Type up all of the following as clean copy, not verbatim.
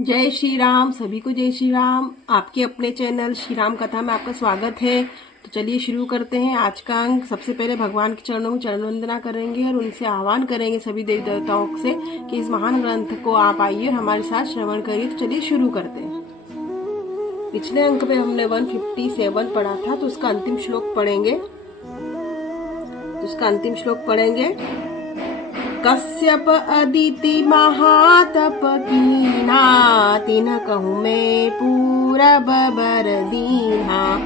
जय श्री राम। सभी को जय श्री राम। आपके अपने चैनल श्री राम कथा में आपका स्वागत है। तो चलिए शुरू करते हैं आज का अंक। सबसे पहले भगवान के चरणों में चरण वंदना करेंगे और उनसे आह्वान करेंगे सभी देवी देवताओं से कि इस महान ग्रंथ को आप आइए और हमारे साथ श्रवण करिए। तो चलिए शुरू करते हैं। पिछले अंक में हमने 157 पढ़ा था, तो उसका अंतिम श्लोक पढ़ेंगे। कश्यप अदिति महातप कीना, तिन्ह कहूँ मैं पूरब बर दीन्हा।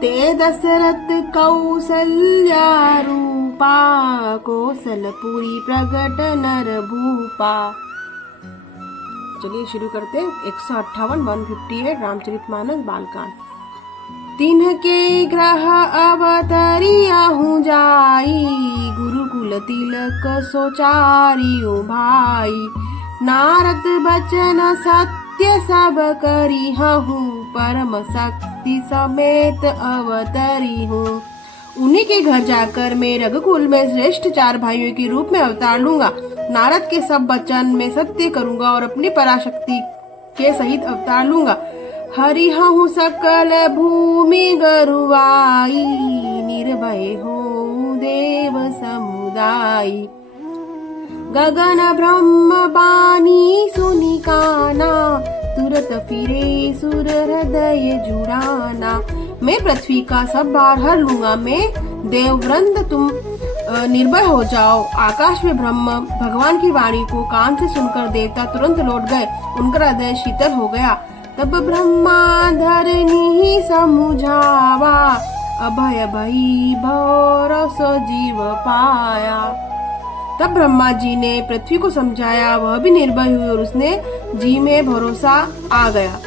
ते दशरथ कौसल्या रूपा, कौशलपुरी प्रगट नर भूपा। चलिए शुरू करते हैं। 158 158 रामचरितमानस बालकांड। तिन्ह के ग्रह अवतरिया हूँ जाई, गुरुकुल तिलक सोचारियो भाई। नारद बचन सत्य सब करी हूँ, परम शक्ति समेत अवतरी हूँ। उन्हीं के घर जाकर मैं रघुकुल में श्रेष्ठ 4 भाइयों के रूप में अवतार लूंगा। नारद के सब वचन मैं सत्य करूंगा और अपनी पराशक्ति के सहित अवतार लूंगा। हरि हूँ सकल भूमि गरुवाई, निर्भय हो देव समुदाय। गगन ब्रह्म बानी सुनि काना, तुरत फिरे सुर हृदय जुड़ाना। मैं पृथ्वी का सब भार हर लूंगा, मैं देववृंद तुम निर्भय हो जाओ। आकाश में ब्रह्म भगवान की वाणी को कान से सुनकर देवता तुरंत लौट गए, उनका हृदय शीतल हो गया। तब ब्रह्मा धरनी समुझावा, अभय भई भौर सो जीव पाया। तब ब्रह्मा जी ने पृथ्वी को समझाया, वह भी निर्भय हुई और उसने जी में भरोसा आ गया।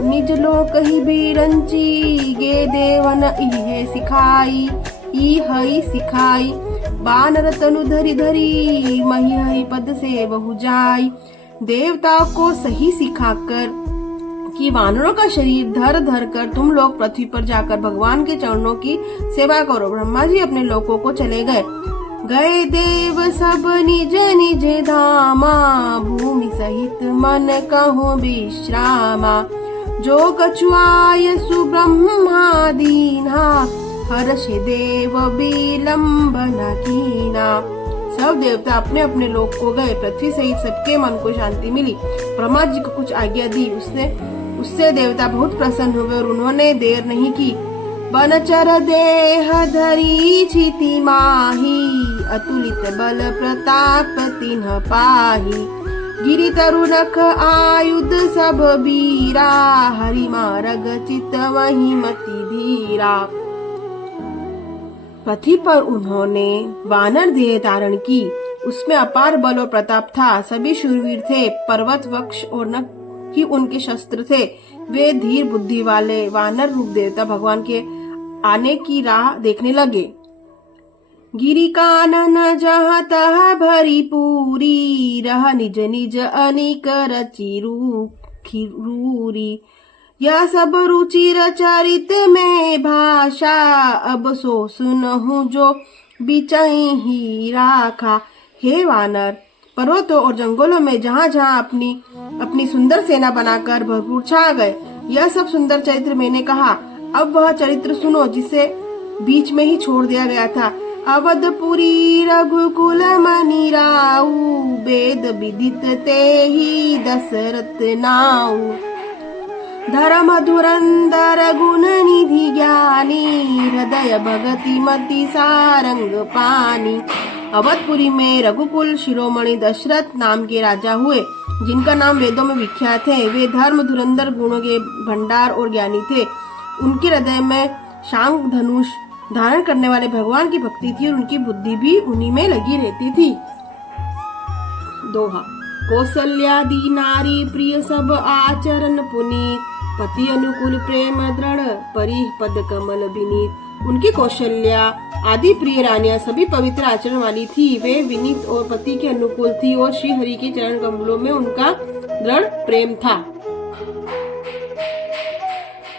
निज लोक ही बीरंची, गे देवन इहे सिखाई, ई सिखाई। बानर तनु धरी धरी, मही हरि पद से बहु जाई। देवता को सही सिखाकर कि वानरों का शरीर धर धर कर तुम लोग पृथ्वी पर जाकर भगवान के चरणों की सेवा करो। ब्रह्मा जी अपने लोकों को चले गए। गए देव सब निज निज धामा, भूमि सहित मन कहो विश्रामा। जो कछुआय सुब्रह्मा दीन्हा, हर्ष देव विलंबन कीना। सब देवता अपने अपने लोक को गए। पृथ्वी सहित सबके मन को शांति मिली। ब्रह्मा जी को कुछ आज्ञा दी, उससे देवता बहुत प्रसन्न हुए और उन्होंने देर नहीं की। बनचर देह धरी छिति माही, अतुलित बल प्रताप तिन्ह पाही। गिरि तरु नख आयुध सब बीरा, हरि मारग चित वही मति धीरा। पृथ्वी पर उन्होंने वानर देह धारण की, उसमें अपार बल और प्रताप था। सभी शूरवीर थे, पर्वत वृक्ष और नख ही उनके शस्त्र थे। वे धीर बुद्धि वाले वानर रूप देवता भगवान के आने की राह देखने लगे। गिरि कानन जहाँ तह भरी पूरी, रह निज निज अनिक रचि रूरी। यह सब रुचिर चरित में भाषा, अब सो सुनहु जो बिचई ही राखा। हे वानर, पर्वतों और जंगलों में जहाँ जहाँ अपनी सुंदर सेना बनाकर भरपूर छा गए। यह सब सुंदर चरित्र मैंने कहा। अब वह चरित्र सुनो जिसे बीच में ही छोड़ दिया गया था। अवधपुरी रघुकुल मनि राऊ, वेद विदित ते ही दशरथ नाऊ। धर्म धुरंधर गुण निधि ज्ञानी, हृदय भगति मति सारंग पानी। अवधपुरी में रघुकुल शिरोमणि दशरथ नाम के राजा हुए, जिनका नाम वेदों में विख्यात है। वे धर्म धुरंधर गुणों के भंडार और ज्ञानी थे। उनके हृदय में शांग धनुष धारण करने वाले भगवान की भक्ति थी और उनकी बुद्धि भी उन्हीं में लगी रहती थी। दोहा। कौशल्यादि नारी प्रिय सब आचरण पुनीत, पति अनुकूल प्रेम दृढ़, परिह पद कमल विनीत। उनकी कौशल्या आदि प्रिय रानियां सभी पवित्र आचरण वाली थी। वे विनीत और पति के अनुकूल थी और श्री हरि के चरण कमलों में उनका दृढ़ प्रेम था।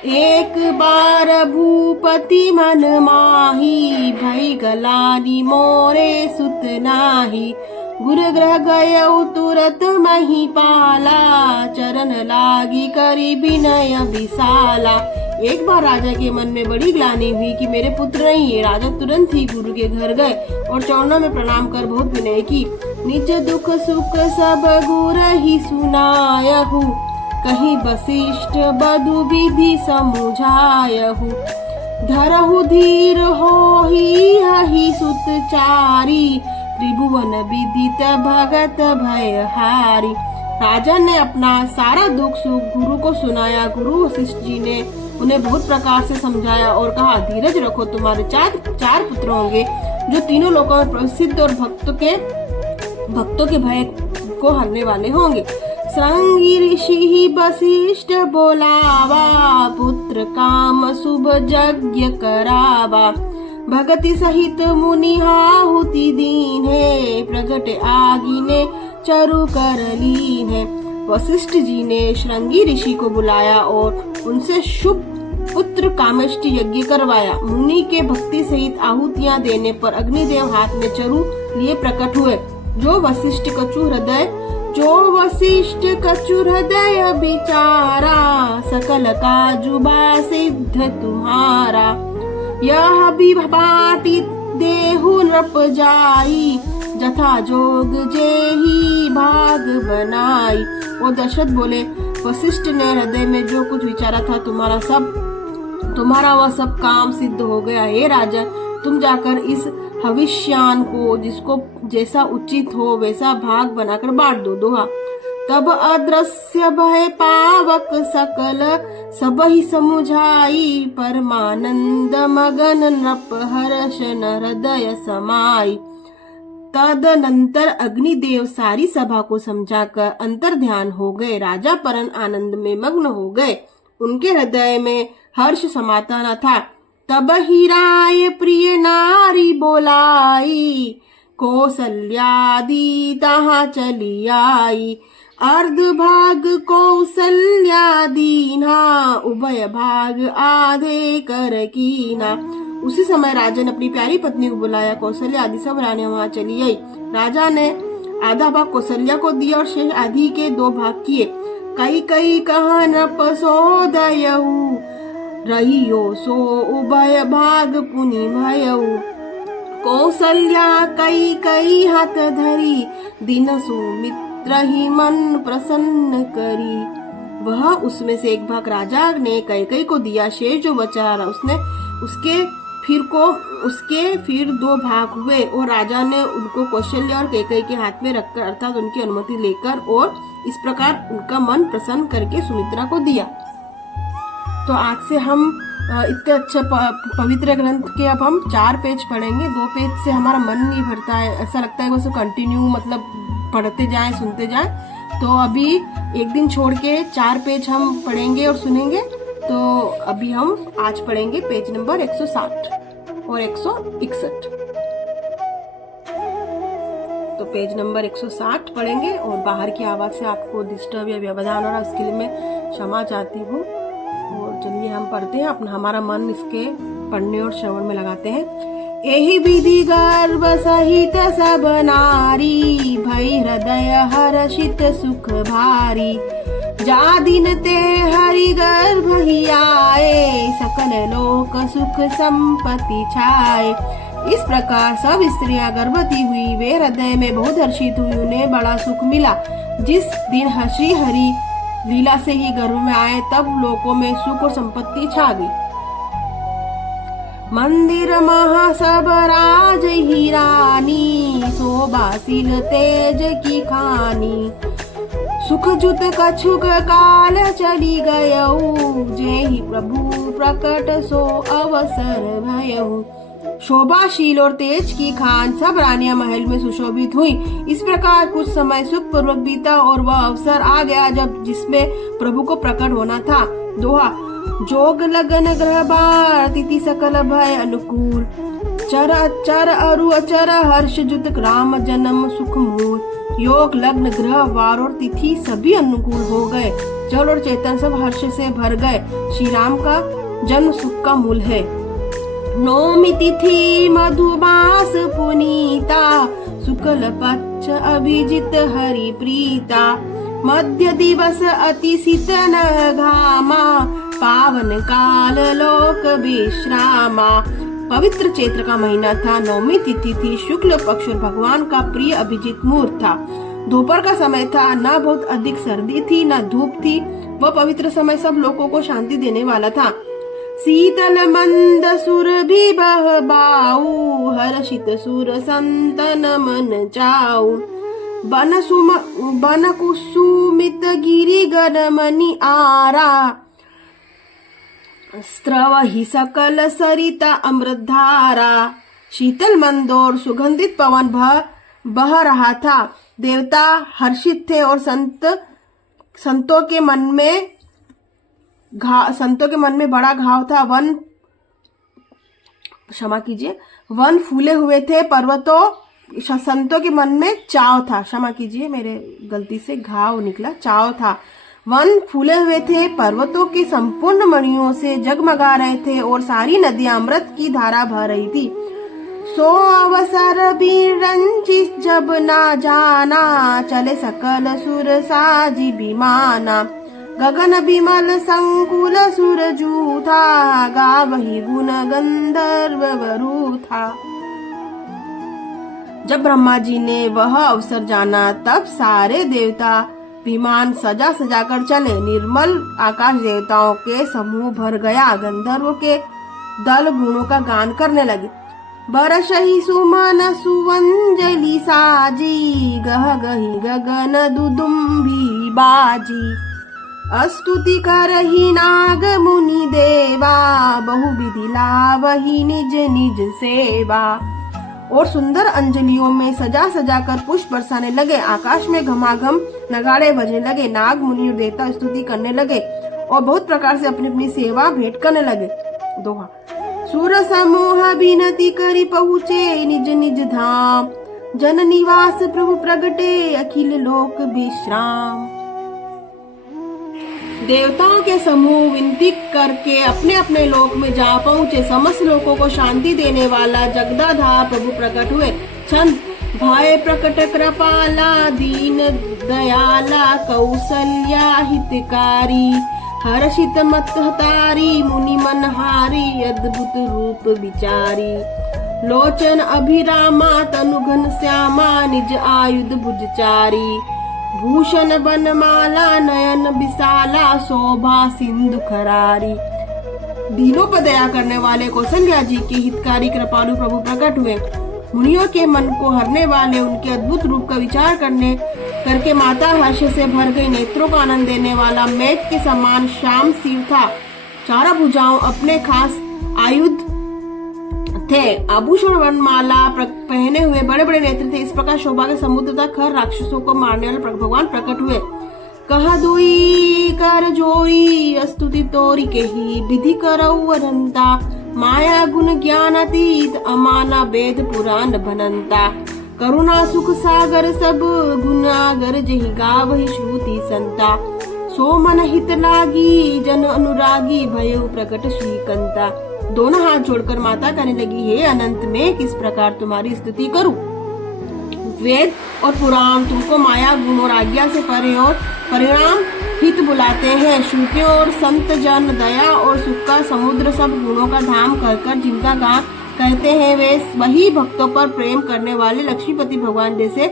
एक बार भूपति मन माही, भई गलानी मोरे सुत नाही। गुरु ग्रह गय तुरत महिपाला, चरण लागी करी विनय विशाला। एक बार राजा के मन में बड़ी ग्लानि हुई कि मेरे पुत्र नहीं है। राजा तुरंत ही गुरु के घर गए और चरणों में प्रणाम कर बहुत विनय की। निज दुख सुख सब गुर ही सुनायहु, कहीं वशिष्ठ बधु विधि समुझायहु। धरहु धीर होहि सुतचारी, त्रिभुवन विदित भगत भयहारी। राजा ने अपना सारा दुख सुख गुरु को सुनाया। गुरु वशिष्ठ जी ने उन्हें बहुत प्रकार से समझाया और कहा, धीरज रखो, तुम्हारे चार पुत्र होंगे जो तीनों लोकों में प्रसिद्ध और भक्तों के भय को हरने वाले होंगे। श्रृंगी ऋषि वशिष्ठ बोलावा, पुत्र काम शुभ यज्ञ करावा। भगति सहित मुनि आहुति दीन है, प्रगट आगी ने चरु कर लीन है। वशिष्ठ जी ने श्रृंगी ऋषि को बुलाया और उनसे शुभ पुत्र कामेष्टि यज्ञ करवाया। मुनि के भक्ति सहित आहुतियां देने पर अग्निदेव हाथ में चरु लिए प्रकट हुए। जो वशिष्ठ कछु हृदय बिचारा, सकल काजुबा सिद्ध तुम्हारा। यह भी बाटी देहु नृप जाई, जथा जोग जेहि भाग बनाई। वो दशरथ बोले, वशिष्ठ ने हृदय में जो कुछ विचारा था तुम्हारा वह सब काम सिद्ध हो गया। हे राजा, तुम जाकर इस हविष्यान को जिसको जैसा उचित हो वैसा भाग बनाकर बांट दो। दोहा। तब अदृश्य भय पावक सकल सबहि समुझाई, परमानंद मगन नृप हर्षन हृदय समाई। तदनंतर अग्निदेव सारी सभा को समझाकर अंतर ध्यान हो गए। राजा परम आनंद में मग्न हो गए। उनके हृदय में हर्ष समाता न था। तब ही राय प्रिय नारी बोलाई, कौसल्यादि तहाँ चली आई। अर्ध भाग कौसल्या दीना, उभय भाग आधे कर कीना। उसी समय राजा ने अपनी प्यारी पत्नी को बुलाया। कौशल्या आदि सब रानियां वहां चली आई। राजा ने आधा भाग कौशल्या को दिया और शेष आदि के 2 भाग किए। कई कई कहा नृप सोदयऊ, रहियो सो उभय भाग पुनि भयऊ। कौशल्या कई कई हाथ धरी, दिन सुमित्र ही मन प्रसन्न करी। वह उसमें से एक भाग राजा ने कई को दिया। शेष जो बचा उसने उसके फिर 2 भाग हुए और राजा ने उनको कौशल्य और कैकेयी के हाथ में रखकर अर्थात उनकी अनुमति लेकर और इस प्रकार उनका मन प्रसन्न करके सुमित्रा को दिया। तो आज से हम इतने अच्छे पवित्र ग्रंथ के अब हम 4 पेज पढ़ेंगे। 2 पेज से हमारा मन नहीं भरता है, ऐसा लगता है बस कंटिन्यू मतलब पढ़ते जाएं सुनते जाएं। तो अभी एक दिन छोड़ के 4 पेज हम पढ़ेंगे और सुनेंगे। तो अभी हम आज पढ़ेंगे पेज नंबर 160 और 161। तो पेज नंबर 160 पढ़ेंगे और बाहर की आवाज से आपको डिस्टर्ब या व्यवधान हो रहा है उसके लिए मैं क्षमा चाहती हूँ। और चलिए हम पढ़ते हैं, अपना हमारा मन इसके पढ़ने और श्रवण में लगाते हैं। एहि विधि गर्भ सहित सब नारी, भई हृदय हर्षित सुख भारी। जा दिन ते हरि गर्भ ही आए, सकल लोक सुख संपत्ति छाए। इस प्रकार सब स्त्रियां गर्भवती हुई, वे हृदय में बहुत हर्षित हुई, उन्हें बड़ा सुख मिला। जिस दिन श्री हरि लीला से ही गर्भ में आए तब लोकों में सुख और संपत्ति छा गई। मंदिर महासब राज ही रानी, शोभाशील तेज की खानी। सुख जुत कछुक काल चली गयऊ, जेहि प्रभु प्रकट सो अवसर भयऊ। शोभाशील और तेज की खान सब रानियां महल में सुशोभित हुई। इस प्रकार कुछ समय सुख पूर्वक बीता और वह अवसर आ गया जब जिसमें प्रभु को प्रकट होना था। दोहा। जोग लगन ग्रह बार, तिथि सकल भय अनुकूल। चर अचर अरु अचर हर्ष जुत राम जन्म सुख मूल। योग लग्न ग्रह वार और तिथि सभी अनुकूल हो गए। जल और चेतन सब हर्ष से भर गए। श्री राम का जन्म सुख का मूल है। नौमी तिथि मधुमास पुनीता, शुक्ल पक्ष अभिजित हरि प्रीता, मध्य दिवस अति शीतल घामा, पावन काल लोक विश्रामा। पवित्र चैत्र का महीना था, नवमी तिथि थी, शुक्ल पक्ष और भगवान का प्रिय अभिजीत मुहूर्त था। दोपहर का समय था, न बहुत अधिक सर्दी थी न धूप थी। वह पवित्र समय सब लोगों को शांति देने वाला था। शीतल मंद सुर भी बह बाऊ, हर्षित सुर संतन मन चाऊ। बन कुसुमित गिरि गणमणि आरा, स्रवहि सकल सरिता अमृत धारा। शीतल मंद और सुगंधित पवन बह रहा था। देवता हर्षित थे और संतों के मन में बड़ा घाव था। वन फूले हुए थे। संतों के मन में चाव था। क्षमा कीजिए, मेरे गलती से घाव निकला, चाव था। वन फूले हुए थे, पर्वतों की संपूर्ण मणियों से जगमगा रहे थे और सारी नदियां अमृत की धारा बह रही थी। सो अवसर बिरंजित जब ना जाना, चले सकल सुर साजी विमाना। गगन बिमल संकुल सुरजू था, गावहि गुण गंधर्व वरु था। जब ब्रह्मा जी ने वह अवसर जाना, तब सारे देवता विमान सजा सजा कर चले। निर्मल आकाश देवताओं के समूह भर गया। गंधर्वों के दल गुणों का गान करने लगे। बरसहि सुमन सुवंजलि साजी, गह गही गगन दुदुम्भी बाजी। स्तुति करहि नाग मुनि देवा, बहुविधि लावहि निज निज सेवा। और सुंदर अंजलियों में सजा सजा कर पुष्प बरसाने लगे। आकाश में घमाघम नगाड़े बजने लगे। नाग मुनि और देवता स्तुति करने लगे और बहुत प्रकार से अपनी अपनी सेवा भेंट करने लगे। दोहा। सुर समूह विनती करी पहुँचे निज निज धाम, जन निवास प्रभु प्रगटे अखिल लोक विश्राम। देवताओं के समूह विनती करके अपने अपने लोक में जा पहुँचे। समस्त लोगों को शांति देने वाला जगदाधार प्रभु प्रकट हुए। छंद। भय प्रकट कृपाला, दीन दयाला, कौसल्या हितकारी। हर्षित मत हतारी, मुनि मनहारी, अद्भुत रूप विचारी। लोचन अभिरामा, तनु घन श्यामा, निज आयुध भुजचारी। भूषण बनमाला, नयन विशाला, शोभा सिंधु खरारी। दीनों पर दया करने वाले कौशल्या जी के हितकारी कृपालु प्रभु प्रकट हुए। मुनियों के मन को हरने वाले उनके अद्भुत रूप का विचार करके माता हर्ष से भर गई। नेत्रों का आनंद देने वाला मेघ के समान श्याम शिव था। चारों भुजाओं अपने खास आयुध थे। आभूषण वनमाला पहने हुए बड़े बड़े नेत्र थे। इस प्रकार शोभा के समुद्र तक खर राक्षसों को मारने वाले भगवान प्रकट हुए। कहा दुई कर जोरी, स्तुति तोरी के ही, विधि करऊ अनंता। माया गुण ज्ञान अतीत, अमाना वेद पुराण भनंता। करुणा सुख सागर सब, गुनागर जहि गावहि श्रुति संता। सो मन हित लागी, जन अनुरागी, भयउ प्रकट श्रीकंता। दोनों हाथ जोड़कर माता कहने लगी, हे अनंत, मैं किस प्रकार तुम्हारी स्तुति करूं? वेद और पुराण तुमको माया गुण और आज्ञा से परे और परिणाम हित बुलाते हैं। श्रुतियों और संत जन दया और सुख का समुद्र सब गुणों का धाम कहकर जिनका गान कहते हैं, वे वही भक्तों पर प्रेम करने वाले लक्ष्मीपति भगवान जैसे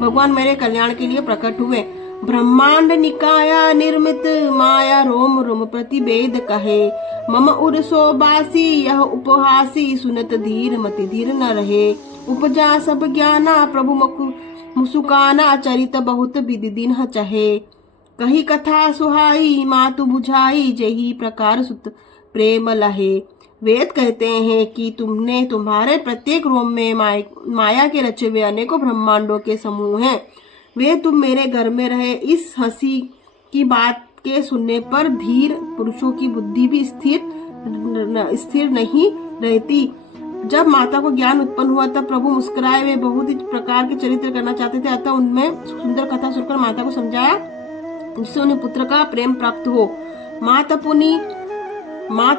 भगवान मेरे कल्याण के लिए प्रकट हुए। ब्रह्मांड निकाया निर्मित, माया रोम रोम प्रतिवेद कहे। मम उरसो बासी, यह उपहासी, सुनत धीर मति धीर न रहे। उपजा सब ज्ञाना, प्रभु मुसुकाना, चरित बहुत विधि दिन चहे। कही कथा सुहाई, मातु बुझाई, जही प्रकार सुत प्रेम लहे। वेद कहते हैं कि तुमने तुम्हारे प्रत्येक रोम में माया के रचे हुए अनेकों ब्रह्मांडों के समूह हैं। वे तुम मेरे घर में रहे। इस हंसी की बात के सुनने पर धीर पुरुषों की बुद्धि भी स्थिर नहीं रहती। जब माता को ज्ञान उत्पन्न हुआ तब प्रभु मुस्कुराए। वे बहुत ही प्रकार के चरित्र करना चाहते थे, अतः उनमें सुंदर कथा सुनकर माता को समझाया जिससे उन्हें पुत्र का प्रेम प्राप्त हो। मात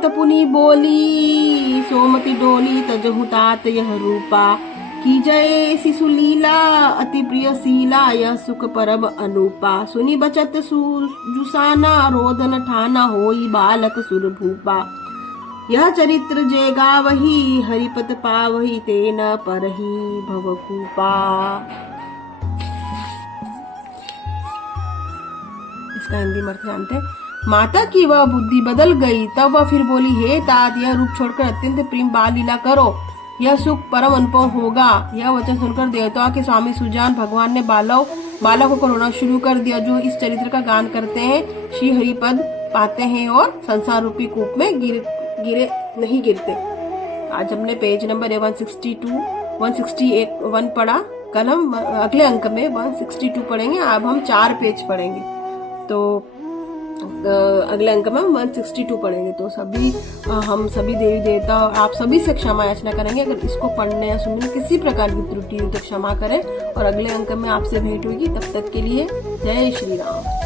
पुनी बोली, सोमति डोली, तजहु तात यह रूपा। की जय शिशु लीला अति प्रिय शीला, यह सुख परम अनुपा। सुनी बचत जुसाना, रोदन ठाना, होई बालक सुर भूपा। यह चरित्र जे गावही, हरिपत पावही, तेन परही भवकूपा। इसका हिंदी अर्थ जानते हैं। माता की वह बुद्धि बदल गई, तब वह फिर बोली, हे तात, यह रूप छोड़कर अत्यंत प्रेम बाल लीला करो, यह सुख परम अनुपम होगा। यह वचन सुनकर देवताओं के स्वामी सुजान भगवान ने बालकों को रोना शुरू कर दिया, जो इस चरित्र का गान करते हैं, श्री हरिपद पाते हैं और संसार रूपी कूप में गिरे नहीं गिरते। आज हमने पेज नंबर 161 पढ़ा। कल हम अगले अंक में 162 पढ़ेंगे। अब हम 4 पेज पढ़ेंगे, तो अगले अंक में हम 162 पढ़ेंगे। तो हम सभी देवी देवता आप सभी से क्षमा याचना करेंगे। अगर इसको पढ़ने या सुनने में किसी प्रकार की त्रुटि हो तो क्षमा करें, और अगले अंक में आपसे भेंट होगी। तब तक के लिए जय श्री राम।